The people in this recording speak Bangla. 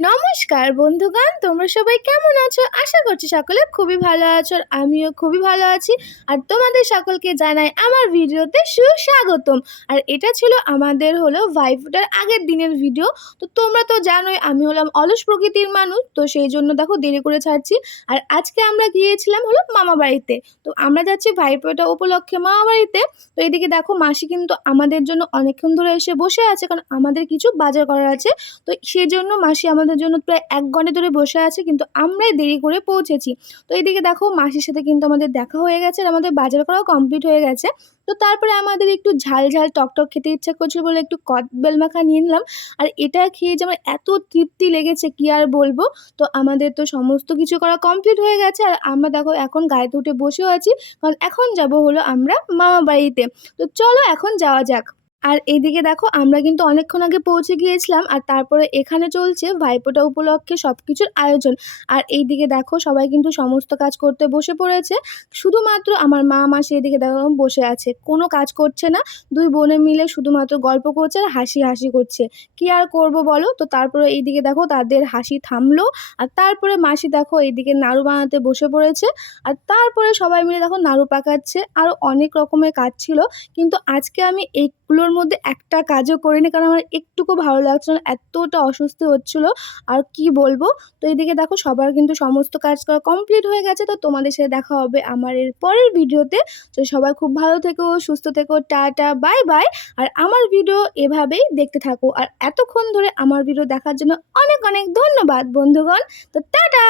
নমস্কার বন্ধুগণ, তোমরা সবাই কেমন আছো? আশা করছি সকলে খুবই ভালো আছো, আর আমিও খুবই ভালো আছি। আর তোমাদের সকলকে জানাই আমার ভিডিওতে সুস্বাগতম। আর এটা ছিল আমাদের ভাইফোঁটার আগের দিনের ভিডিও। তো তোমরা তো জানোই আমি হলাম অলস প্রকৃতির মানুষ, তো সেই জন্য দেখো দেরি করে ছাড়ছি। আর আজকে আমরা গিয়েছিলাম মামা বাড়িতে। তো আমরা যাচ্ছি ভাইফোঁটা উপলক্ষে মামা বাড়িতে। তো এদিকে দেখো মাসি কিন্তু আমাদের জন্য অনেকক্ষণ ধরে এসে বসে আছে, কারণ আমাদের কিছু বাজার করার আছে। তো সেজন্য মাসি আমাদের জন্য প্রায় ১ ঘন্টা ধরে বসে আছে, কিন্তু আমরাই দেরি করে পৌঁছেছি। তো এদিকে দেখো মাসির সাথে কিন্তু আমাদের দেখা হয়ে গেছে, আর আমাদের বাজার করাও কমপ্লিট হয়ে গেছে। তো তারপরে আমাদের একটু ঝাল ঝাল টকটক খেতে ইচ্ছা করছিল বলে একটু কদবেল মাখা নিয়ে নিলাম। আর এটা খেয়ে যে আমার এত তৃপ্তি লেগেছে কি আর বলবো। তো আমাদের তো সমস্ত কিছু করা কমপ্লিট হয়ে গেছে, আর আমরা দেখো এখন গাড়িতে উঠে বসেও আছি, কারণ এখন যাব আমরা মামা বাড়িতে। তো চলো এখন যাওয়া যাক। আর এইদিকে দেখো আমরা কিন্তু অনেকক্ষণ আগে পৌঁছে গিয়েছিলাম, আর তারপরে এখানে চলছে ভাইফোঁটা উপলক্ষে সব কিছুর আয়োজন। আর এইদিকে দেখো সবাই কিন্তু সমস্ত কাজ করতে বসে পড়েছে। শুধুমাত্র আমার মা মাসি এদিকে দেখো বসে আছে, কোনো কাজ করছে না। দুই বোনে মিলে শুধুমাত্র গল্প করছে আর হাসি হাসি করছে। কি আর করব বলো। তো তারপরে এইদিকে দেখো তাদের হাসি থামলো, আর তারপরে মাসি দেখো এইদিকে নাড়ু বানাতে বসে পড়েছে। আর তারপরে সবাই মিলে দেখো নাড়ু পাকাচ্ছে, আরও অনেক রকমের কাজ ছিল। কিন্তু আজকে আমি এইগুলোর মধ্যে একটা কাজও করিনি, কারণ আমার একটুকু ভালো লাগছিল না, এতটা অস্বস্তি হচ্ছিল আর কি বলবো। তো এদিকে দেখো সবার কিন্তু সমস্ত কাজ করা কমপ্লিট হয়ে গেছে। তো তোমাদের সাথে দেখা হবে আমার এর পরের ভিডিওতে। তো সবাই খুব ভালো থেকো, সুস্থ থেকো, টাটা বাই বাই। আর আমার ভিডিও এভাবেই দেখতে থাকো, আর এতক্ষণ ধরে আমার ভিডিও দেখার জন্য অনেক অনেক ধন্যবাদ বন্ধুগণ। তো টাটা।